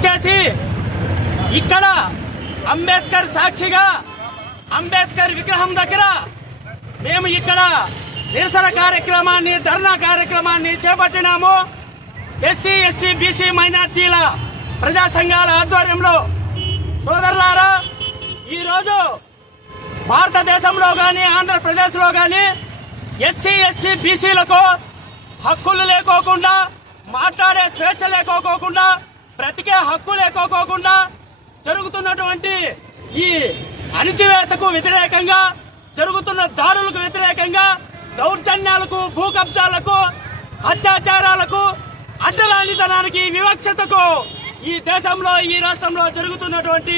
వచ్చేసి ఇక్కడ అంబేద్కర్ సాక్షిగా అంబేద్కర్ విగ్రహం దగ్గర మేము ఇక్కడ నిరసన కార్యక్రమాన్ని ధర్నా కార్యక్రమాన్ని చేపట్టినాము. ఎస్సీ ఎస్టీ బీసీ మైనార్టీల ప్రజా సంఘాల ఆధ్వర్యంలో. సోదరులారా ఈరోజు భారతదేశంలో కానీ ఆంధ్రప్రదేశ్లో కానీ ఎస్సీ ఎస్టీ బీసీలకు హక్కులు లేకోకుండా మాట్లాడే స్వేచ్ఛ లేకోకుండా బ్రతికే హక్కు లేకోకుండా జరుగుతున్నటువంటి ఈ అణిచివేతకు వ్యతిరేకంగా జరుగుతున్న దాడులకు వ్యతిరేకంగా దౌర్జన్యాలకు భూకబ్జాలకు అత్యాచారాలకు అడ్డరానితనానికి వివక్షతకు ఈ దేశంలో ఈ రాష్ట్రంలో జరుగుతున్నటువంటి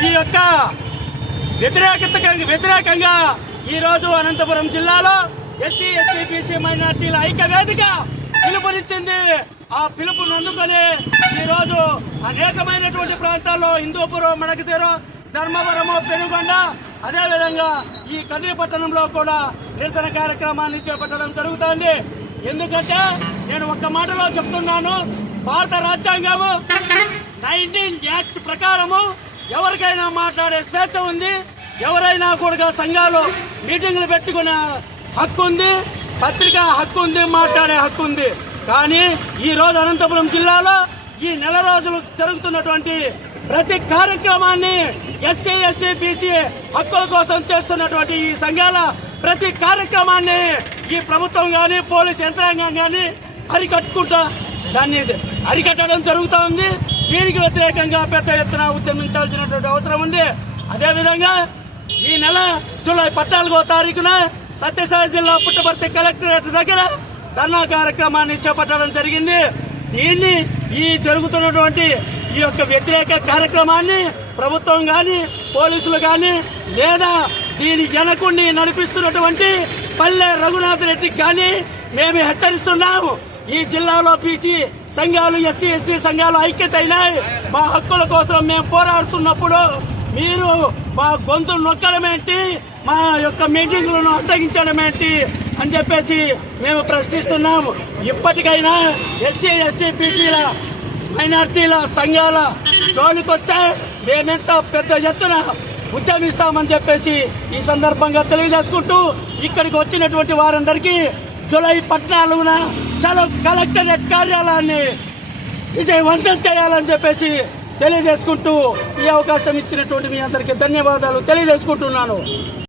ఈ యొక్క వ్యతిరేకత వ్యతిరేకంగా ఈ రోజు అనంతపురం జిల్లాలో ఎస్సీ ఎస్టీ బీసీ మైనార్టీల ఐక్య వేదిక పిలుపునిచ్చింది ఆ పిలుపును అందుకొని ఈరోజు అనేకమైనటువంటి ప్రాంతాల్లో హిందూపురం మడకతీరు ధర్మవరము పెనుగొండ అదేవిధంగా ఈ కదిరి పట్టణంలో కూడా నిరసన కార్యక్రమాన్ని చేపట్టడం జరుగుతోంది. ఎందుకంటే నేను ఒక్క మాటలో చెప్తున్నాను భారత రాజ్యాంగము నైన్టీన్ యాక్ట్ ప్రకారము ఎవరికైనా మాట్లాడే స్వేచ్ఛ ఉంది ఎవరైనా కూడా సంఘాలు మీటింగ్లు పెట్టుకునే హక్కు ఉంది పత్రికా హక్కు ఉంది మాట్లాడే హక్కు ఉంది. కానీ ఈ రోజు అనంతపురం జిల్లాలో ఈ నెల రోజులు జరుగుతున్నటువంటి ప్రతి కార్యక్రమాన్ని ఎస్సీ ఎస్టీ బీసీ హక్కుల కోసం చేస్తున్నటువంటి ఈ సంఘాల ప్రతి కార్యక్రమాన్ని ఈ ప్రభుత్వం గాని పోలీస్ యంత్రాంగం గాని అరికట్టుకుంటా దాన్ని అరికట్టడం జరుగుతూ ఉంది. దీనికి వ్యతిరేకంగా పెద్ద ఎత్తున ఉద్యమించాల్సినటువంటి అవసరం ఉంది. అదేవిధంగా ఈ నెల జూలై పద్నాలుగో తారీఖున సత్యసాయి జిల్లా పుట్టపర్తి కలెక్టరేట్ దగ్గర ధర్నా కార్యక్రమాన్ని చేపట్టడం జరిగింది. దీన్ని ఈ జరుగుతున్నటువంటి ఈ యొక్క వ్యతిరేక కార్యక్రమాన్ని ప్రభుత్వం గాని పోలీసులు గాని లేదా దీని వెనకుండి నడిపిస్తున్నటువంటి పల్లె రఘునాథ్ రెడ్డికి కానీ మేము హెచ్చరిస్తున్నాము. ఈ జిల్లాలో బీసీ సంఘాలు ఎస్సీ ఎస్టీ సంఘాలు ఐక్యతైనాయి. మా హక్కుల కోసం మేము పోరాడుతున్నప్పుడు మీరు మా గొంతు నొక్కడమేంటి? మా యొక్క మీటింగ్లను అడ్డగించడం ఏంటి అని చెప్పేసి మేము ప్రశ్నిస్తున్నాము ఇప్పటికైనా ఎస్సీ ఎస్టీ బీసీల మైనార్టీల సంఘాల జోలికొస్తే మేమెంత పెద్ద ఎత్తున ఉద్యమిస్తామని చెప్పేసి ఈ సందర్భంగా తెలియజేసుకుంటూ ఇక్కడికి వచ్చినటువంటి వారందరికీ జూలై పద్నాలుగున చలో కలెక్టరేట్ కార్యాలయాన్ని విజయవంతం చేయాలని చెప్పేసి తెలియజేసుకుంటూ ఈ అవకాశం ఇచ్చినటువంటి మీ అందరికీ ధన్యవాదాలు తెలియజేసుకుంటున్నాను.